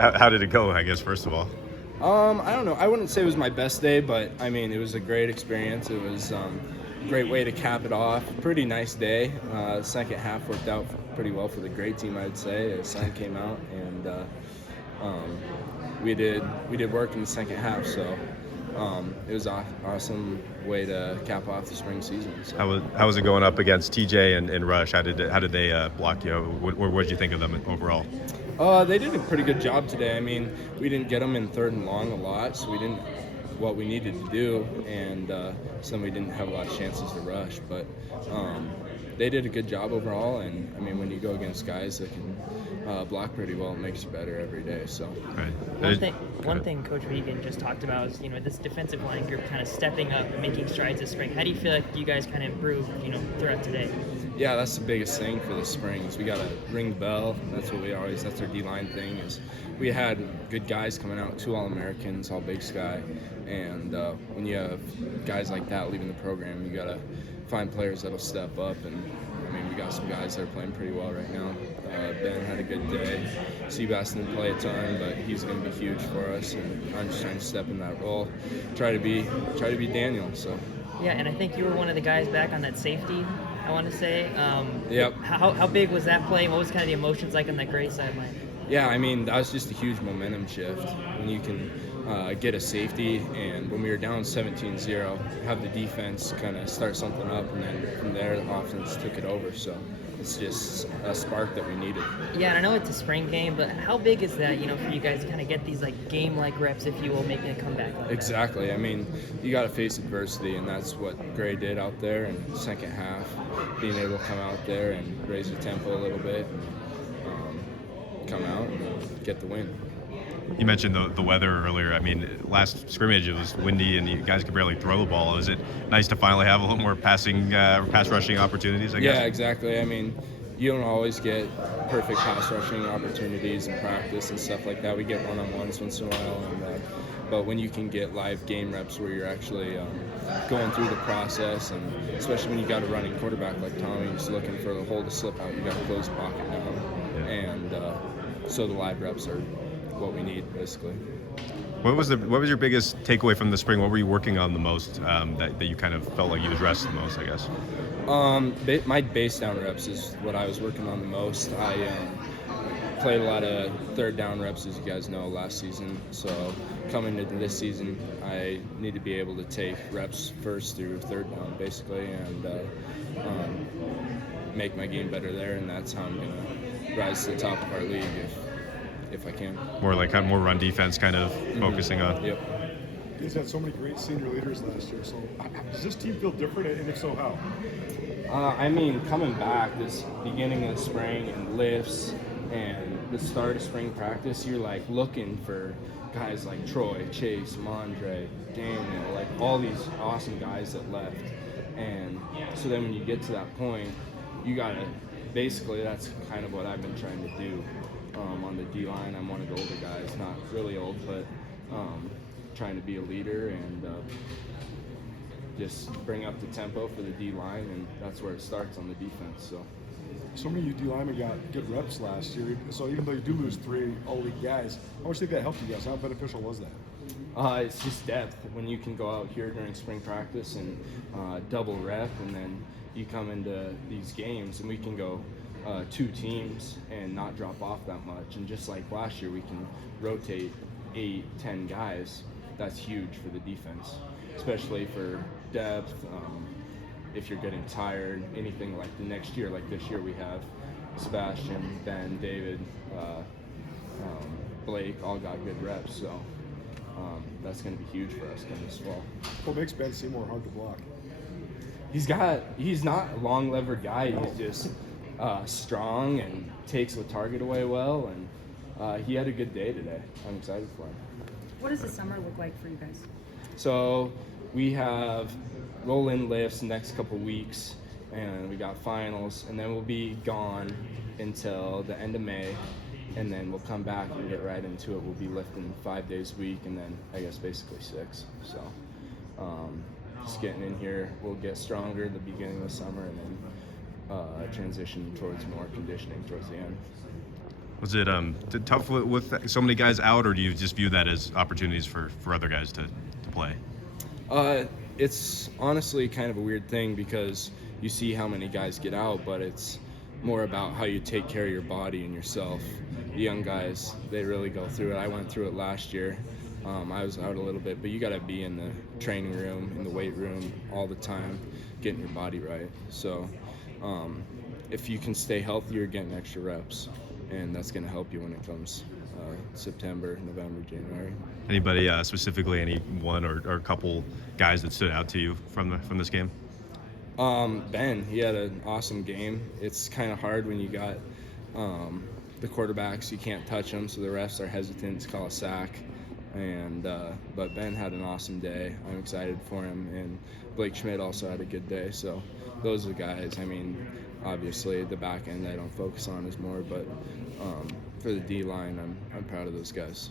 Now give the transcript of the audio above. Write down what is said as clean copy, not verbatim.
how did it go, I guess, first of all? I don't know. I wouldn't say it was my best day, but I mean, it was a great experience. It was a great way to cap it off. Pretty nice day. The second half worked out pretty well for the great team, I'd say. The sun came out, and we did work in the second half. So it was an awesome way to cap off the spring season. So. How was it going up against TJ and Rush? How did they block you? What did you think of them overall? They did a pretty good job today. I mean, we didn't get them in third and long a lot, so we didn't what we needed to do, and so we didn't have a lot of chances to rush. But they did a good job overall, and I mean, when you go against guys that can block pretty well, it makes you better every day. So right. One thing Coach Regan just talked about is this defensive line group kind of stepping up and making strides this spring. How do you feel like you guys kind of improved throughout today? Yeah, that's the biggest thing for the spring is we got to ring the bell. That's our D-line thing is we had good guys coming out, 2 All-Americans, all Big Sky, and when you have guys like that leaving the program, you got to find players that'll step up, and I mean, we got some guys that are playing pretty well right now. Ben had a good day. Seabass didn't play a ton, but he's going to be huge for us, and I'm just trying to step in that role, try to be Daniel. So. Yeah, and I think you were one of the guys back on that safety, I want to say. Yep. How big was that play? What was kind of the emotions like on that gray sideline? Yeah, I mean, that was just a huge momentum shift when you can get a safety, and when we were down 17-0, have the defense kind of start something up, and then from there the offense took it over. So it's just a spark that we needed. Yeah, and I know it's a spring game, but how big is that, for you guys to kind of get these game-like reps, if you will, making a comeback like Exactly. that? I mean, you got to face adversity, and that's what Gray did out there in the second half, being able to come out there and raise the tempo a little bit, and come out and get the win. You mentioned the weather earlier. I mean, last scrimmage it was windy and you guys could barely throw the ball. Is it nice to finally have a little more pass rushing opportunities, I guess? Yeah, exactly. I mean, you don't always get perfect pass rushing opportunities in practice and stuff like that. We get one-on-ones once in a while, but when you can get live game reps where you're actually going through the process, and especially when you got a running quarterback like Tommy, just looking for the hole to slip out, you got to close the pocket down, and so the live reps are what we need, basically. What was your biggest takeaway from the spring? What were you working on the most that you kind of felt like you addressed the most, I guess? My base down reps is what I was working on the most. I played a lot of third down reps, as you guys know, last season. So coming into this season, I need to be able to take reps first through third down, basically, and make my game better there. And that's how I'm going to rise to the top of our league if I can. More run defense, kind of focusing on. Yep. He's had so many great senior leaders last year. So does this team feel different, and if so, how? I mean, coming back this beginning of the spring and lifts and the start of spring practice, you're like looking for guys like Troy, Chase, Mondre, Daniel, like all these awesome guys that left. And so then when you get to that point, you gotta basically, that's kind of what I've been trying to do. On the D-line, I'm one of the older guys, not really old, but trying to be a leader and just bring up the tempo for the D-line, and that's where it starts on the defense. So many of you D-linemen got good reps last year, so even though you do lose 3 all-league guys, how much do you think that helped you guys? How beneficial was that? It's just depth. When you can go out here during spring practice and double rep, and then you come into these games and we can go 2 teams and not drop off that much, and just like last year we can rotate 8-10 guys. That's huge for the defense, especially for depth. If you're getting tired, anything like the next year, like this year we have Sebastian, Ben, David, Blake all got good reps, so that's going to be huge for us coming this fall. What makes Ben Seymour hard to block? He's not a long levered guy. He's just strong and takes the target away well, and he had a good day today. I'm excited for him. What does the summer look like for you guys? So we have roll-in lifts the next couple weeks, and we got finals, and then we'll be gone until the end of May, and then we'll come back and get right into it. We'll be lifting 5 days a week, and then I guess basically 6. So just getting in here, we'll get stronger at the beginning of the summer, and then transition towards more conditioning towards the end. Was it tough with so many guys out, or do you just view that as opportunities for other guys to play? It's honestly kind of a weird thing because you see how many guys get out, but it's more about how you take care of your body and yourself. The young guys, they really go through it. I went through it last year. I was out a little bit, but you got to be in the training room, in the weight room all the time, getting your body right. So if you can stay healthy, you're getting extra reps, and that's going to help you when it comes September, November, January. Anybody specifically, any one or a couple guys that stood out to you from this game? Ben, he had an awesome game. It's kind of hard when you got the quarterbacks, you can't touch them, so the refs are hesitant to call a sack. And but Ben had an awesome day. I'm excited for him, and Blake Schmidt also had a good day. So those are the guys. I mean, obviously the back end I don't focus on as more, but for the D line, I'm proud of those guys.